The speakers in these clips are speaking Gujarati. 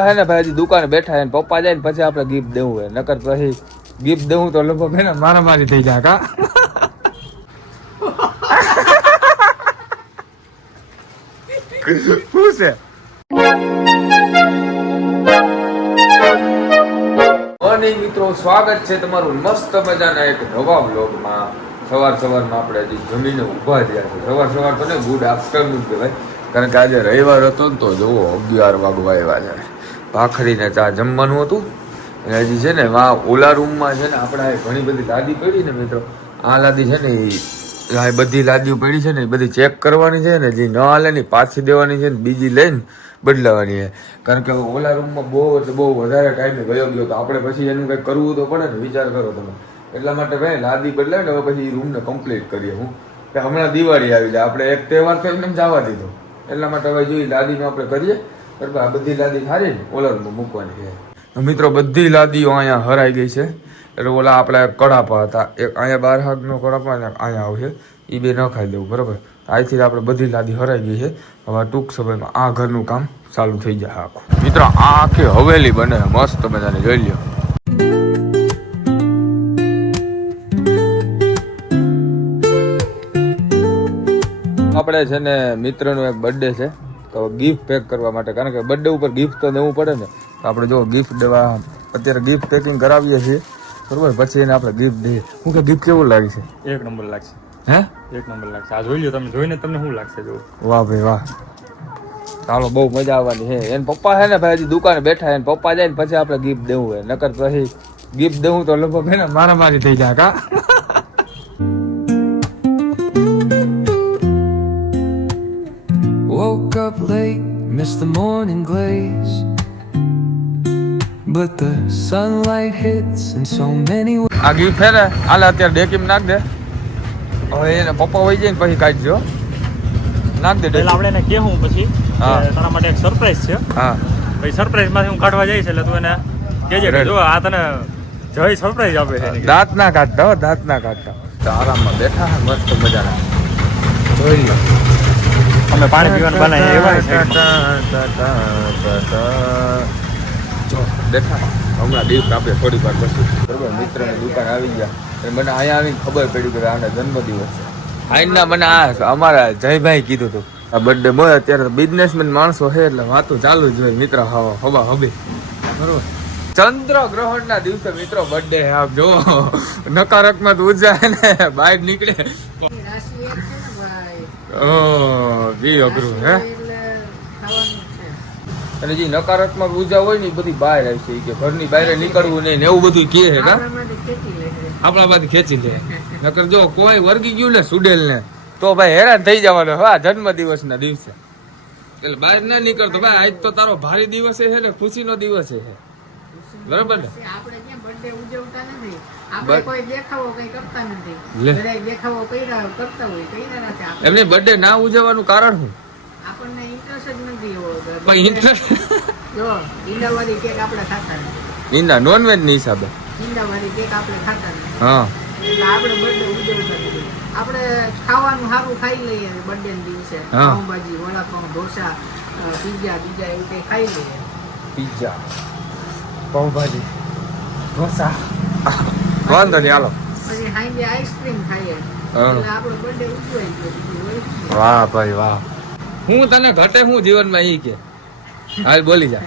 હે ને ભાઈ હજી દુકાને બેઠા હે ને પપ્પા જાય ને પછી આપણે ગિફ્ટ દેવું હે. નકર પછી ગિફ્ટ દેવું તો લગભગ હે ને મારામારી થઈ જાય કા શું છે? મોર્નિંગ મિત્રો સ્વાગત છે તમારું મસ્ત મજાના એક નવા વ્લોગમાં. સવાર સવારમાં આપણે હજી જમીને ઊભા થયા છે. સવાર સવાર તો ને ગુડ આફ્ટરનૂન કહેવાય. કારણ કે આજે રવિવાર હતો ને તો જુઓ અગિયાર વાગવા આવ્યા છે. ભાખરીને ચા જમવાનું હતું. અને હજી છે ને વા ઓલા રૂમમાં છે ને આપણે ઘણી બધી લાદી પડી ને મિત્રો. આ લાદી છે ને એ બધી લાદીઓ પડી છે ને એ બધી ચેક કરવાની છે ને જે ન હાલે ને પાછી દેવાની છે ને બીજી લઈને બદલાવાની છે. કારણ કે ઓલા રૂમમાં બહુ એટલે બહુ વધારે ટાઈમે ગયો ગયો તો આપણે પછી એનું કંઈક કરવું તો પડે ને, વિચાર કરો તમે. એટલા માટે ભાઈ લાદી બદલાવી ને હવે પછી એ રૂમને કમ્પ્લીટ કરીએ હું. કે હમણાં દિવાળી આવી જાય, આપણે એક તહેવાર તો એમને જવા દીધો. એટલા માટે હવે જોઈએ લાદીનું આપણે કરીએ બધી લાદી હારી ને મૂકવાની છે. મિત્રો, બધી લાદીઓ અહીંયા હરાઈ ગઈ છે. એટલે ઓલા આપણા કડાપા હતા. એક અહીંયા બાર હાથનો કડાપા અહીંયા આવશે એ બે ન ખાઈ દેવું બરાબર? અહીંથી આપણે બધી લાદી હરાઈ ગઈ છે. હવે ટૂંક સમયમાં આ ઘરનું કામ ચાલુ થઈ જાય આખું. મિત્રો, આ આખી હવેલી બને મસ્ત મજાની, જોઈ લ્યો. આપણે છે ને મિત્રનો એક બર્થડે છે. તો ગિફ્ટ પેક કરવા માટે કારણ કે બર્થડે ઉપર ગિફ્ટ તો દેવું પડે ને. તો આપણે જો ગિફ્ટ દેવા અત્યારે ગિફ્ટ પેકિંગ કરાવીએ છીએ. બરોબર? પછી એને આપણે ગિફ્ટ દઈએ. હું કે ગિફ્ટ કેવું લાગે છે એક નંબર લાગશે. હે? એક નંબર લાગશે. આ જોઈ લો તમે જોઈને તમને શું લાગશે જો વાહ ભાઈ વાહ. ચાલો બહુ મજા આવવાની છે. એને પપ્પા છે ને ભાઈ હજી દુકાને બેઠા છે. પપ્પા જાય ને પછી આપણે ગિફ્ટ દેવું હોય નકર પછી ગિફ્ટ દેવું તો લગભગ એને મારા મારામારી થઈ જાય કા. Up late, missed the morning glaze. But the sunlight hits in so many ways. આ છે ને હાલે અત્યારે ડેકીમ નાખ દે. હવે એને પપ્પા વહી જાય ને પછી કાઢજો નાખ દે એટલે આપણે એને કહેવું પછી હા. તારા માટે એક સરપ્રાઈઝ છે. હા. પછી સરપ્રાઈઝમાંથી હું કાઢવા જઈશ એટલે તું એને કહેજે કે જો આ તને જય સરપ્રાઈઝ આપે છે. દાંત ના કાઢતા હો દાંત ના કાઢતા. તો આરામમાં બેઠા હે મસ્ત મજાના. જોઈ લો. અમે પાણી પીવાનું બનાવીએ એવા જો બેઠા. હમણાં દીવ કાપે થોડી વાર બસું બરોબર મિત્રની દુકાન આવી ગયા. અને મને અહીંયા આવીને ખબર પડી કે આને જન્મદિવસ છે. આઈના મને આ અમારા જયભાઈ કીધું હતું આ બર્થડે બોય અત્યારે બિઝનેસમેન માણસો છે એટલે વાતો ચાલુ જ હોય મિત્ર હવા હવા હવે બરોબર. ચંદ્ર ગ્રહણ ના દિવસે મિત્રો બર્થડે આપ જો નકારાત્મક ઊર્જા ને બહાર નીકળે રાશિ એક છે ને ભાઈ ઓ જી અઘરું, હે? અને જે નકારાત્મક ઊર્જા હોય ને બધી બહાર આવી છે કે ઘરની બહાર નીકળવું નહીં ને એવું બધું કહે છે કા? આપણા બાદ ખેંચી લે. નકર જો કોઈ વર્ગી ગયું ને સુડેલ ને, તો ભાઈ હેરાન થઈ જવાનો, હા જન્મ દિવસ ના દિવસે. એટલે બહાર ના નીકળતો ભાઈ, આજ તો તારો ભારે દિવસ છે ને ખુશી નો દિવસ છે. બરાબર ને? આપણે ક્યાં બર્થડે ઉજવતા નથી. આપણે કોઈ દેખાવો કઈ કરતા નથી. દેખાવો કર્યા કરતા હોય કર્યા નથી. આપણે એમની બર્થડે ના ઉજવવાનું કારણ શું? આપણને ઇન્ટરેસ્ટ જ નથી એવો. પણ ઇન્ટરેસ્ટ જો ઈંડાવાળી કેક આપણે ખાતા નથી. ઈંડા નોનવેજની હિસાબે. ઈંડાવાળી કેક આપણે ખાતા નથી. હા. એટલે આપણે બર્થડે ઉજવતા નથી. આપણે ખાવાનું સારું ખાઈ લઈએ બર્થડે ના દિવસે. પાઉંભાજી વડાપાઉં ઢોસા પીઝા બીજા એવું કંઈ ખાઈ લઈએ. પિઝા. પાઉંભાજી. ઢોસા. વાંધો નહીં હાલો. હા. વાહ ભાઈ વાહ. હું તને ઘટે હું જીવનમાં ઈ કે. હાલ બોલી જા.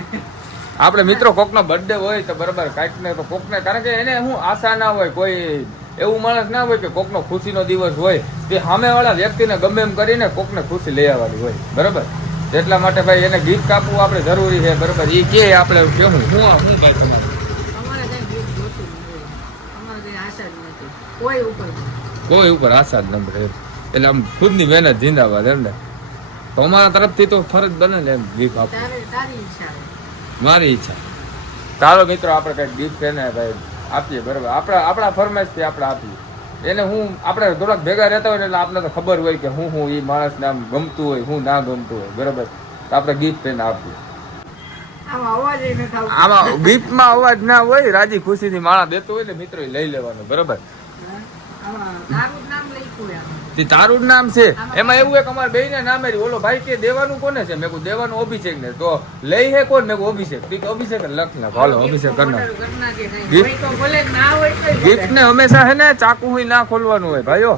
આપણે મિત્રો કોકનો બર્થડે હોય તો બરાબર કાંઈક ને તો કોકને કારણ કે એને હું આશા ના હોય કોઈ એવું માણસ ના હોય કે કોકનો ખુશીનો દિવસ હોય. તે સામેવાળા વ્યક્તિને ગમે એમ કરીને કોકને ખુશી લઈ આવવાની હોય. બરાબર? એટલા માટે ભાઈ એને ગીફ્ટ આપવું આપણે જરૂરી છે. બરાબર? એ કે આપણે કેવું? હું હું ભાઈ તમારે અમારે કઈ ગીત જોતું જ નથી અમારે કઈ આશા જ નથી કોઈ ઉપર. કોઈ ઉપર આશા જ ન પડે એટલે આમ ખુદની મહેનત જિંદાબાદ એમ ને. તો અમારા તરફથી તો ફરજ બને ને એમ ગીફ તારે તારી છે. મારી ઈચ્છા. ચાલો મિત્રો આપણે કંઈક ગીફ્ટ છે ને ભાઈ આપીએ બરાબર? આપણા આપણા ફરમાઈશથી આપણે આપીએ. એને હું આપણે થોડાક ભેગા રહેતા હોય એટલે આપણે તો ખબર હોય કે હું હું એ માણસને આમ ગમતું હોય હું ના ગમતું હોય બરાબર? તો આપણે ગીફ્ટ એને આપીએ. આમાં ગીફ્ટમાં અવાજ ના હોય રાજી ખુશીથી માણસ દેતો હોય ને મિત્રો લઈ લેવાનો બરાબર? તે તારું જ નામ છે? એમાં એવું એક અમારે બેયને નામે. ઓલો ભાઈ કે દેવાનું કોને છે? મેં દેવાનું અભિષેક ને તો લઈ હે કોણ? મેં અભિષેક. તી તો અભિષેક લખ નાખ હાલો અભિષેક કરી નાખ મોઢાનું કરી નાખે કાંઈ. Gift- હોય તો ભલે ના હોય ગિફ્ટ ને હંમેશા હે ને ચાકુ હોય ના ખોલવાનું હોય ભાઈઓ.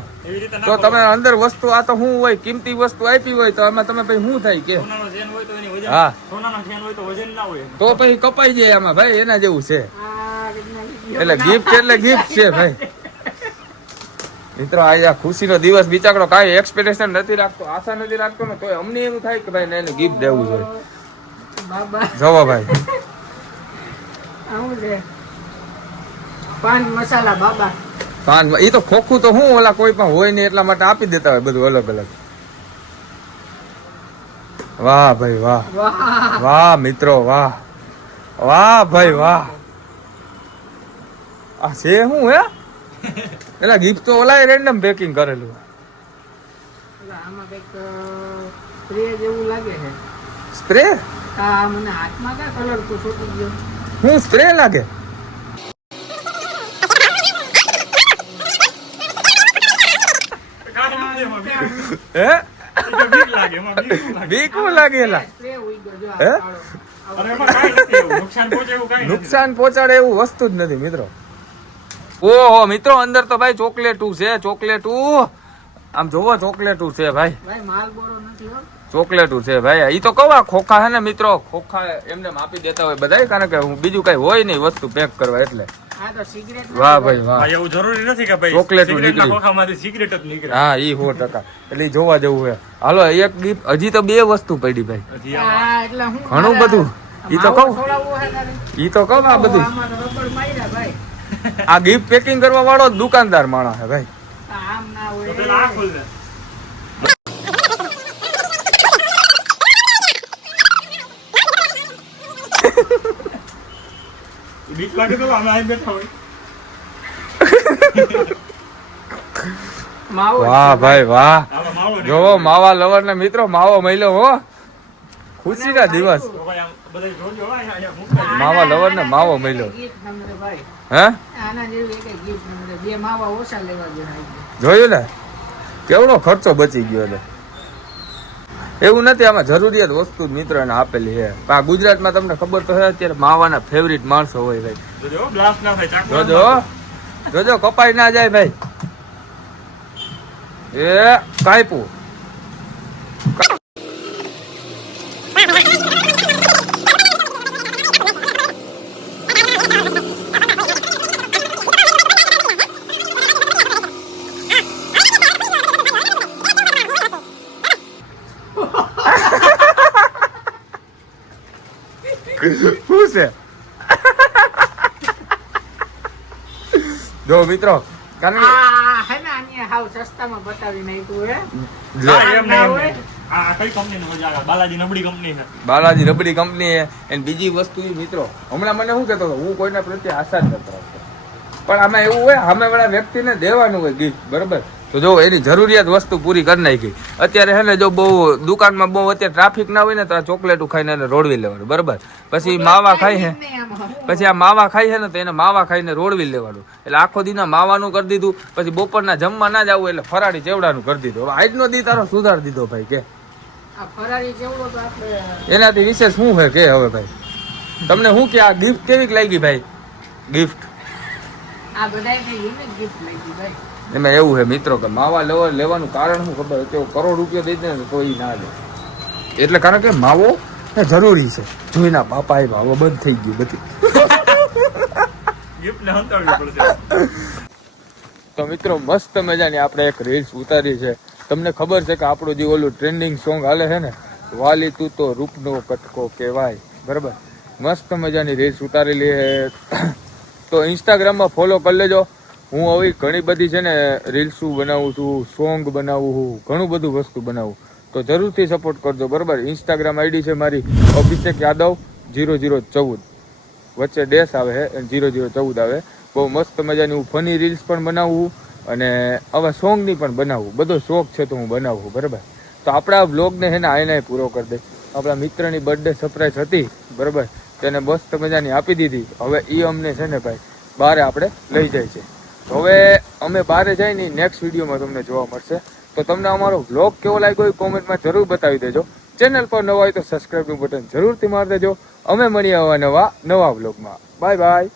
તો. તમે અંદર વસ્તુ આ તો શું હોય કિંમતી વસ્તુ આપી હોય તો એમાં તમે પછી શું થાય કે? સોનાનો ચેન હોય તો એની વજન હા. સોનાનો ચેન હોય તો વજન ના હોય. તો પછી કપાઈ જાય આમાં ભાઈ એના જેવું છે. એટલે ગિફ્ટ એટલે ગિફ્ટ છે ભાઈ. મિત્રો આજે આ ખુશીનો દિવસ બિચારો કાંઈ એક્સપેક્ટેશન નથી રાખતો આશા નથી રાખતો ને તોય અમને એવું થાય કે ભાઈ એને ગિફ્ટ દેવું જોઈએ બાબા. જવો ભાઈ. પાન મસાલા બાબા. પાન એ તો ખોખું તો હું ઓલા કોઈ પણ હોય નહીં એટલા માટે આપી દેતા હોય બધું અલગ અલગ. વાહ ભાઈ વાહ. વાહ. વાહ મિત્રો વાહ. વાહ ભાઈ વાહ. આ છે શું હે? એલા ગિફ્ટ તો ઓલા રેન્ડમ પેકિંગ કરેલું આમાં કંઈક સ્પ્રે જેવું લાગે છે સ્પ્રે હા મને હાથમાં કા કલર તો છૂટી ગયો હું સ્પ્રે લાગે. હે બીક લાગે બીક હે? કાળો. અને એમાં કાંઈ નથી એવું. નુકસાન પહોંચે એવું કાંઈ નથી. નુકસાન પહોંચાડે એવું વસ્તુ જ નથી મિત્રો ઓહો મિત્રો અંદર તો ભાઈ ચોકલેટું છે ચોકલેટું. આમ જોવો ચોકલેટું છે ભાઈ. હો. ચોકલેટું છે ભાઈ. એ તો કવા ખોખા હે ને મિત્રો? ખોખા એમને આપી દેતા હોય બધાય કારણ કે હું બીજું કઈ હોય નહીં વસ્તુ પેક કરવા એટલે. આ તો સિગરેટ વાહ ભાઈ. વાહ. એવું જરૂરી નથી કે ભાઈ ચોકલેટનું સિગરેટના સિગરેટ જ નીકળે. હા ઈ સો ટકા. એટલે ઈ જોવા જેવું છે. હાલો એક ગિફ્ટ હજી તો બે વસ્તુ પડી ભાઈ. હું ઘણું બધું. ઈ તો કહું. ઈ તો કહું આ બધું. આ ગિફ્ટ પેકિંગ કરવા વાળો દુકાનદાર માણસ છે ભાઈ. બીક લાગે તો અમે બેઠા હોય. વાહ ભાઈ વાહ. જોવો માવા લવર ને મિત્રો માવો મળ્યો હો. ખુશી ના દિવસ. માવા લવર ને માવો મળ્યો હે? જોયું ને? કેવડો ખર્ચો બચી ગયો એટલે એવું નથી આમાં જરૂરિયાત વસ્તુ મિત્ર ને આપેલી છે. આ ગુજરાતમાં તમને ખબર તો છે અત્યારે માવાના ફેવરિટ માણસો હોય ભાઈ. જોજો જોજો જોજો કપાઈ ના જાય ભાઈ. એ કાયપું શું છે જો મિત્રો કારણ કે આ હે ને આને હાવ સસ્તામાં બતાવી નાખ્યું હે જો, હા, એમ ના નહીં, એમ હોય. નહીં. આ આ કઈ કંપનીની મજા આવે બાલાજી નબળી કંપની છે. બાલાજી રબડી કંપની છે. બીજી વસ્તુ મિત્રો હમણાં મને શું કેતો હું કોઈના પ્રત્યે આશા જ નથી રાખતો. પણ આમાં એવું હોય સામે વાળા વ્યક્તિને દેવાનું હોય ગિફ્ટ બરોબર? તો જો એની જરૂરિયાત વસ્તુ પૂરી કરી નાખી. અત્યારે હે ને જો બહુ દુકાનમાં બહુ અત્યારે ટ્રાફિક ના હોય ને તો આ ચોકલેટું ખાઈને એને રોડવી લેવાનું બરોબર? પછી માવા ખાઈ હે. પછી આ માવા ખાઈ હે ને તો એને માવા ખાઈને રોડવી લેવાનું. એટલે આખો દીના માવાનું કરી દીધું પછી બપોરના જમવા ના જવું એટલે ફરાળી ચેવડાનું કરી દીધું. હવે આજનો દી તારો સુધાર દીધો ભાઈ કે. એનાથી વિશેષ શું છે કે હવે ભાઈ? તમને શું કે આ ગિફ્ટ કેવી લાગી ભાઈ? ગિફ્ટ આ બધાય ગિફ્ટ લાગી ભાઈ. એમાં એવું છે મિત્રો કે માવા લેવા લેવાનું કારણ શું ખબર? કે કરોડ રૂપિયા દઈ દે ને તો એ ના લે. એટલે કારણ કે માવો એ જરૂરી છે. જોઈના બાપા એ માવો બંધ થઈ ગયું બધી. તો મિત્રો મસ્ત મજાની આપણે એક રીલ્સ ઉતારી છે. તમને ખબર છે કે આપણું જે ઓલું ટ્રેન્ડિંગ સોંગ હાલે છે ને વાલી તું તો રૂપનો કટકો કહેવાય. બરાબર? મસ્ત મજાની રીલ્સ ઉતારેલી છે. તો ઇન્સ્ટાગ્રામમાં ફોલો કરી લેજો. હું હવે ઘણી બધી છે ને રીલ્સું બનાવું છું, સોંગ બનાવું છું, ઘણું બધું વસ્તુ બનાવું. તો જરૂરથી સપોર્ટ કરજો, બરાબર? ઇન્સ્ટાગ્રામ આઈડી છે મારી, અભિષેક યાદવ, જીરો જીરો ચૌદ. વચ્ચે ડેશ આવે છે અને જીરો જીરો ચૌદ આવે. બહુ મસ્ત મજાની હું ફની રીલ્સ પણ બનાવું અને આવા સોંગની પણ બનાવું. બધો શોખ છે તો હું બનાવું બરાબર? તો આપણા બ્લોગને છે ને આને પૂરો કરી દે. આપણા મિત્રની બર્થડે સરપ્રાઈઝ હતી, બરાબર? તેને મસ્ત મજાની આપી દીધી. હવે એ અમને છે ને ભાઈ બહાર આપણે લઈ જાય છે. હવે અમે બારે જઈ ને નેક્સ્ટ વિડીયોમાં તમને જોવા મળશે. તો તમને અમારો વ્લોગ કેવો લાગ્યો એ કોમેન્ટમાં જરૂર બતાવી દેજો. ચેનલ પર નવા હોય તો સબસ્ક્રાઈબનું બટન જરૂરથી મારી દેજો. અમે મળીએ આવા નવા નવા વ્લોગમાં બાય બાય